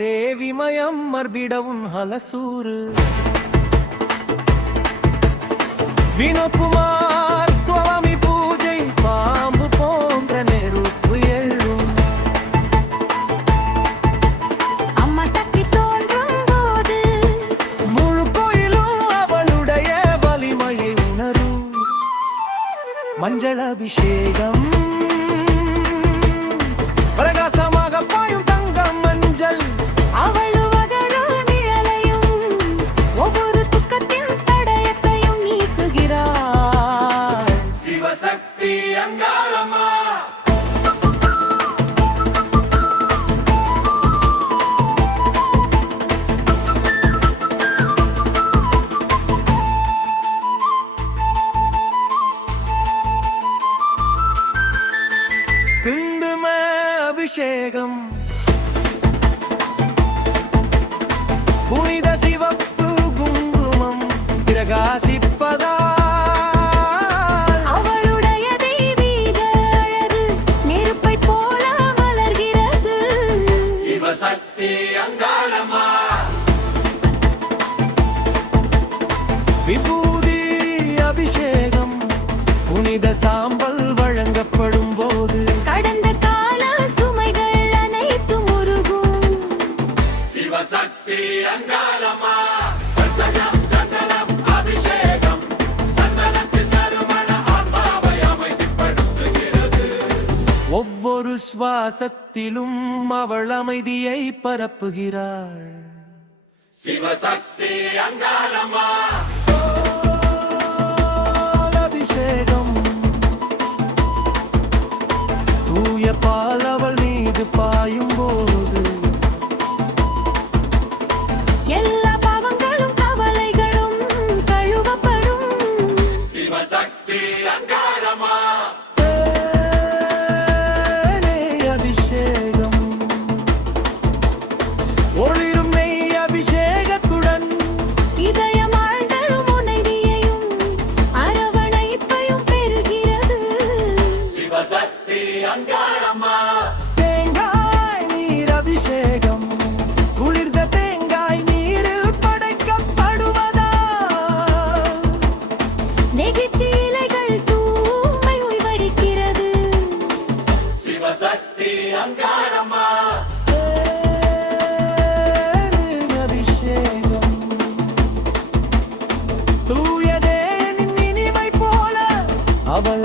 தேவிமயம் மர்பிடவும் ஹலசூரு வினோத்குமார் சுவாமி பூஜை பாம்பு போன்ற நெருப்பு எழும் அம்மா சக்தி தோன்றும் போது முழு கோயிலும் அவளுடைய வலிமையை உணரும் மஞ்சள் அபிஷேகம் பிரகாசமாக பாயும் தங்கம் மஞ்சள் அவள் உதடும் நிழலையும் ஒவ்வொரு துக்கத்தின் தடயத்தையும் நீக்குகிறாள். சிவசக்தி அங்காளம்மா குங்கும அபிஷேகம் புனித சிவப்பு குங்குமம் பிரகாசிப்பதால் அவளுடைய தெய்வீக அழகு நெருப்பைப் போல மலர்கிறது. சிவசக்தி அங்காளம்மா விபூதி அபிஷேகம் புனித சாம்பல் வழங்கப்படும் போது கடந்த கால சுமைகள் அனைத்தும் உருகும். சிவசக்தி அங்காளம்மா பஞ்சகம் சந்தனம் அபிஷேகம் சந்தனத்தின் நறுமண ஆன்மாவை அமைதிப்படுத்துகிறது ஒவ்வொரு சுவாசத்திலும் அவள் அமைதியை பரப்புகிறாள் சிவசக்தி அங்காளம்மா அபிஷேகம் தூய பால் அவள் மீது பாயும் போது எல்லா பாவங்களும் கவலைகளும் கழுவப்படும். சிவசக்தி அங்காளம்மா அபிஷேகம் ஒளிரும் நெய் அபிஷேகத்துடன் இதயம் ஆழ்ந்தழும் உணர்வையும் அரவணைப்பையும் பெறுகிறது. சிவசக்தி அங்காளம்மா தேங்காய் நீர் அபிஷேகம் குளிர்ந்த தேங்காய் நீரில் படைக்கப்படுவதா நெகிழ்ச்சி இலைகள் தூய்மை உய்வடிக்கிறது. சிவசக்தி அங்காளம்மா அபிஷேகம் தூயதே இனிமை போல அவள்